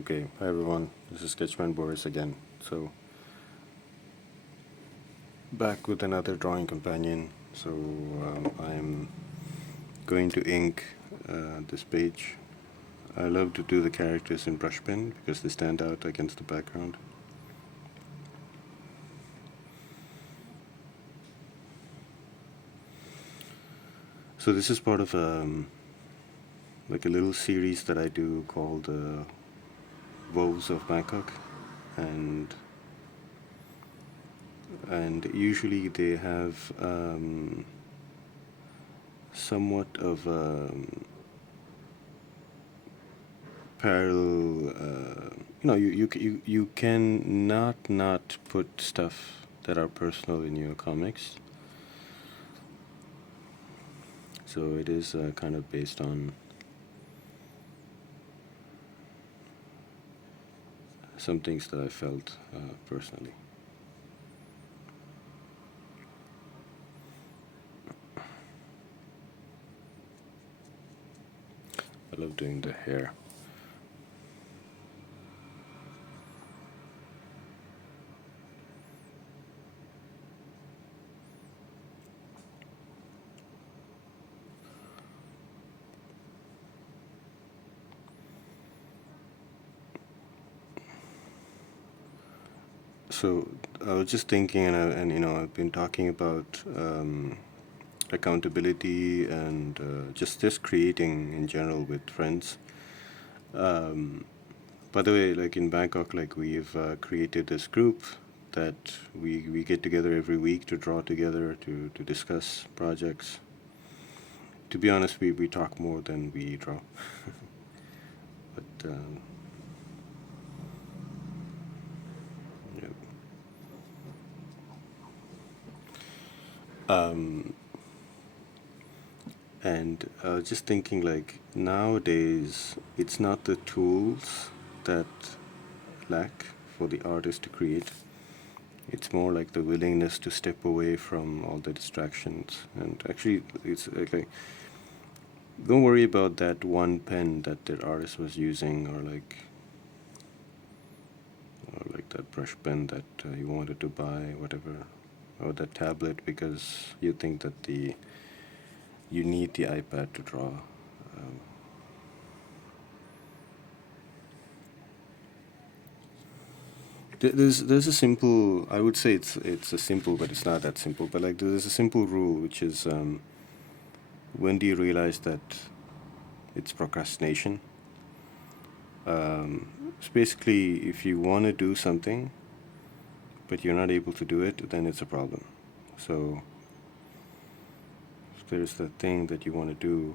Okay, hi everyone, this is Sketchman Boris again. So, back with another drawing companion. So, I'm going to ink this page. I love to do the characters in brush pen because they stand out against the background. So this is part of like a little series that I do called Woes of Bangkok, and usually they have somewhat of parallel. You can not put stuff that are personal in your comics. So it is kind of based on some things that I felt personally. I love doing the hair. So I was just thinking, and I've been talking about accountability and just creating in general with friends. By the way, like in Bangkok, like we've created this group that we get together every week to draw together to discuss projects. To be honest, we talk more than we draw. But yeah. And just thinking, like nowadays, it's not the tools that lack for the artist to create. It's more like the willingness to step away from all the distractions. And actually, it's like don't worry about that one pen that the artist was using, or like that brush pen that you wanted to buy, whatever, or that tablet because you think that you need the iPad to draw. There's a simple. I would say it's a simple, but it's not that simple. But like there's a simple rule, which is when do you realize that it's procrastination? It's basically if you want to do something, but you're not able to do it, then it's a problem. So if there's the thing that you want to do,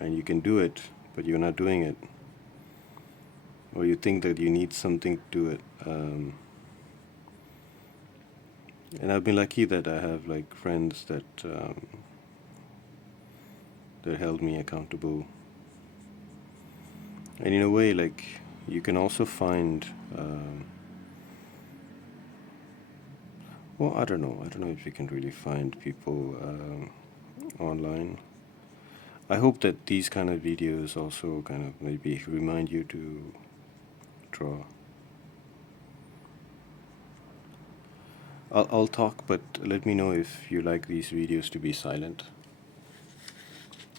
and you can do it, but you're not doing it, or you think that you need something to do it. And I've been lucky that I have like friends that held me accountable. And in a way, like you can also find. Well, I don't know. I don't know if you can really find people online. I hope that these kind of videos also kind of maybe remind you to draw. I'll talk, but let me know if you like these videos to be silent.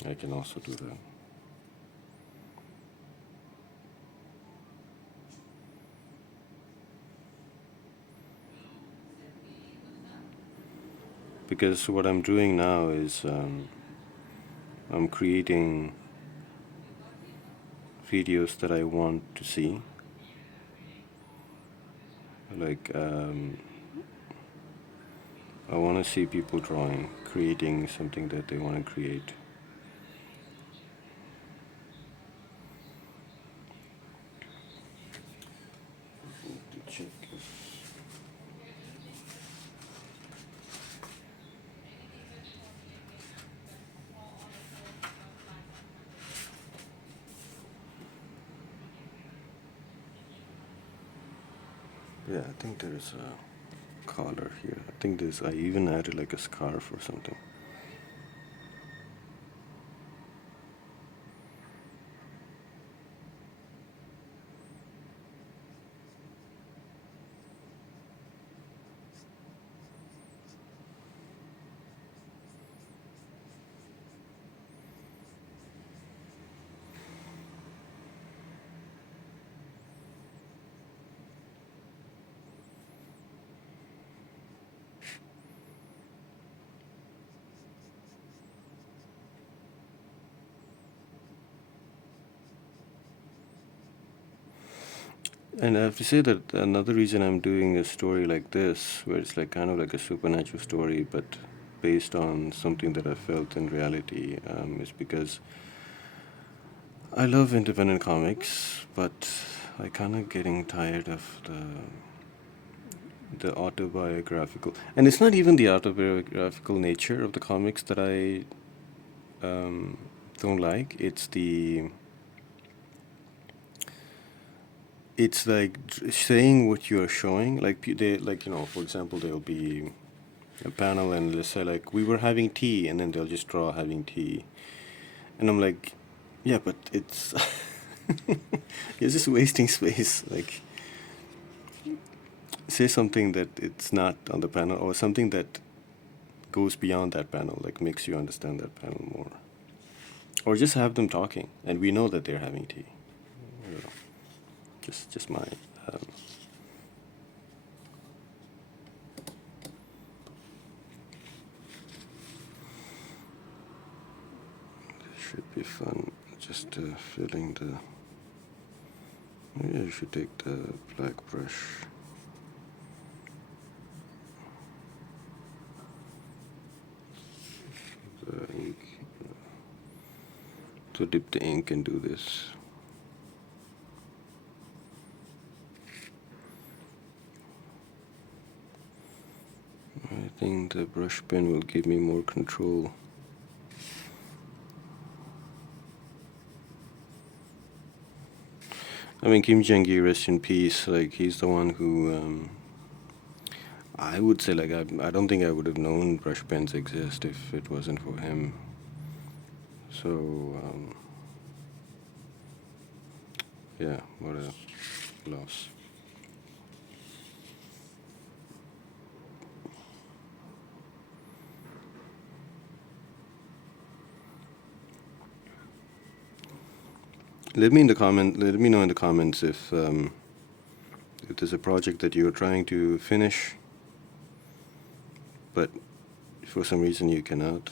I can also do that. Because what I'm doing now is I'm creating videos that I want to see. Like I want to see people drawing, creating something that they want to create. Check. Yeah, I think there's a collar here. I think I even added like a scarf or something. And I have to say that another reason I'm doing a story like this, where it's like kind of like a supernatural story, but based on something that I felt in reality, is because I love independent comics, but I kind of getting tired of the autobiographical, and it's not even the autobiographical nature of the comics that I um, don't like. It's like saying what you're showing. Like they like for example, there'll be a panel and let's say like we were having tea, and then they'll just draw having tea, and I'm like, yeah, but it's you're just wasting space. Like say something that it's not on the panel, or something that goes beyond that panel, like makes you understand that panel more, or just have them talking, and we know that they're having tea. You know, just my um, should be fun. Just filling the. Maybe I should take the black brush. The ink. To dip the ink and do this. I think the brush pen will give me more control. I mean, Kim Jong-gi, rest in peace. Like he's the one who I would say like I don't think I would have known brush pens exist if it wasn't for him. So yeah, what a loss. Let me know in the comments if there's a project that you're trying to finish, but for some reason you cannot.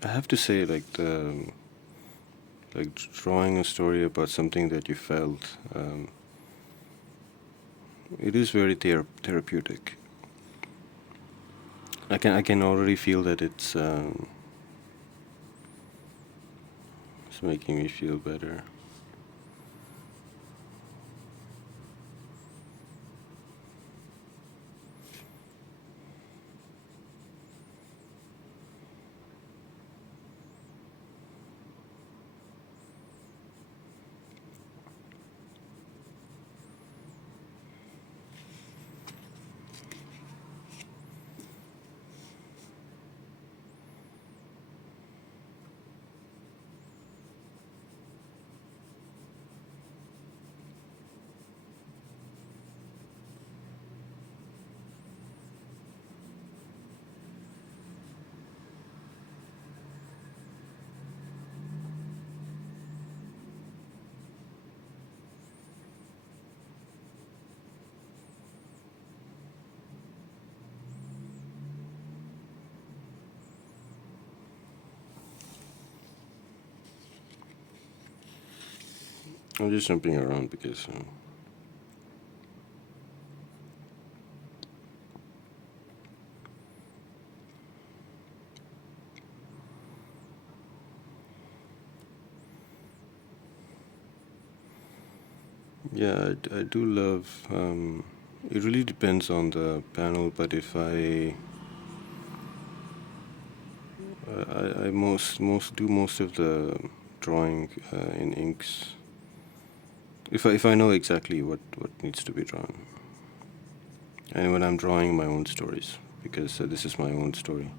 I have to say, like drawing a story about something that you felt, it is very therapeutic. I can already feel that it's making me feel better. I'm just jumping around because yeah, I do love. It really depends on the panel, but if I most do most of the drawing in inks. If I know exactly what needs to be drawn, and when I'm drawing my own stories, because this is my own story.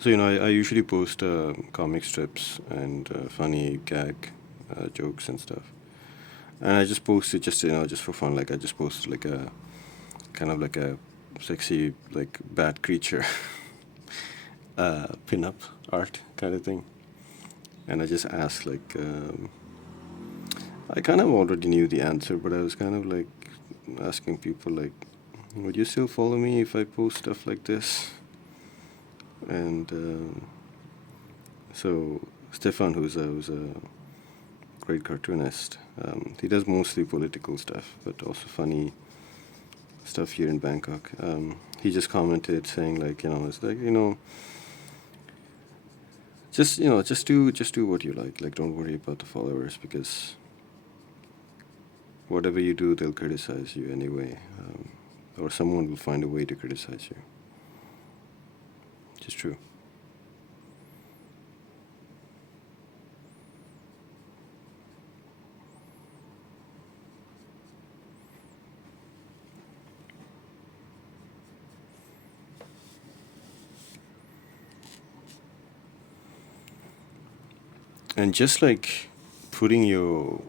So I usually post comic strips and funny gag jokes and stuff, and I just post it just just for fun. Like I just post like a kind of like a sexy like bat creature pin-up art kind of thing, and I just ask like I kind of already knew the answer, but I was kind of like asking people like, would you still follow me if I post stuff like this? And so Stefan, who's a great cartoonist, he does mostly political stuff, but also funny stuff here in Bangkok. He just commented saying like, it's like just do what you like. Like don't worry about the followers because whatever you do, they'll criticize you anyway, or someone will find a way to criticize you. Which is true. And just like putting your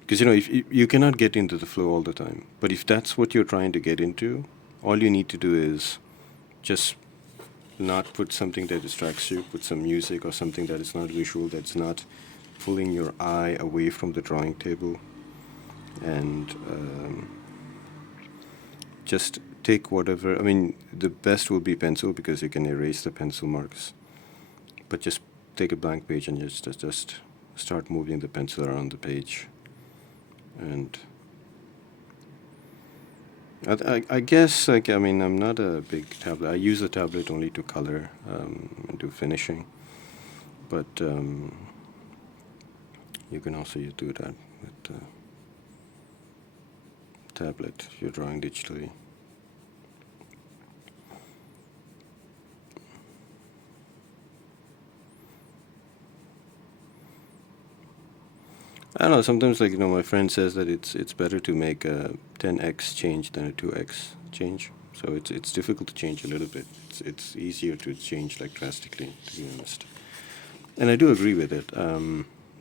because if you cannot get into the flow all the time, but if that's what you're trying to get into, all you need to do is just not put something that distracts you, put some music or something that is not visual, that's not pulling your eye away from the drawing table, and just take whatever. I mean, the best will be pencil because you can erase the pencil marks, but just take a blank page and just start moving the pencil around the page. And I guess I'm not a big tablet. I use the tablet only to color and do finishing, but you can also do that with the tablet if you're drawing digitally. I don't know. Sometimes, my friend says that it's better to make a 10x change than a 2x change. So it's difficult to change a little bit. It's easier to change like drastically, to be honest. And I do agree with it.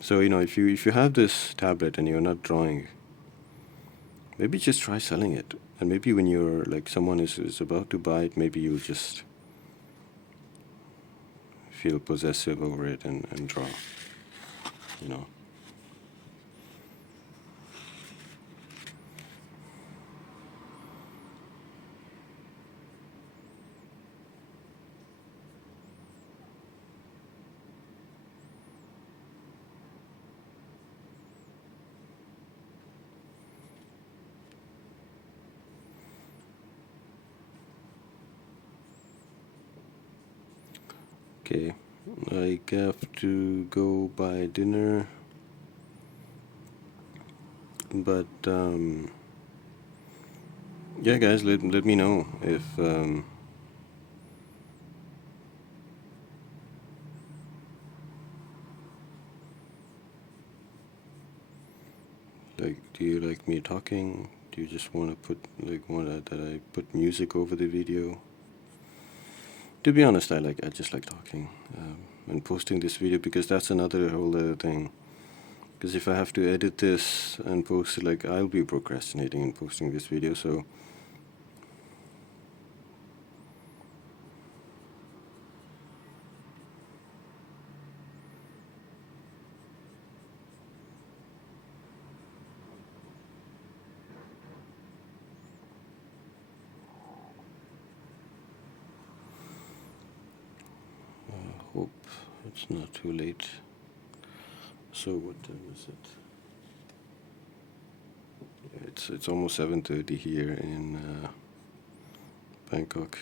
So if you have this tablet and you're not drawing, maybe just try selling it. And maybe when you're like someone is about to buy it, maybe you'll just feel possessive over it and draw. You know. Okay, I have to go buy dinner, but yeah, guys, let me know if do you like me talking? Do you just want to that I put music over the video? To be honest, I just like talking and posting this video because that's another whole other thing. Because if I have to edit this and post it, I'll be procrastinating in posting this video. So hope it's not too late. So what time is it? It's almost 7:30 here in Bangkok.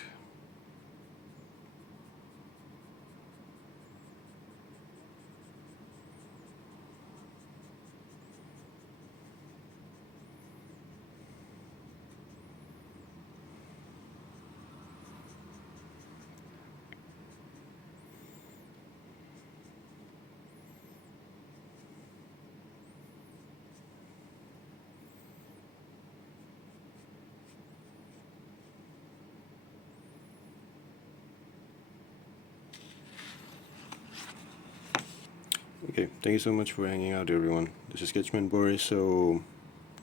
Okay, thank you so much for hanging out, everyone. This is Sketchman Boris, so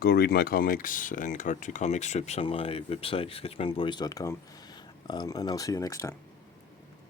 go read my comics and comic strips on my website, sketchmanboris.com, and I'll see you next time.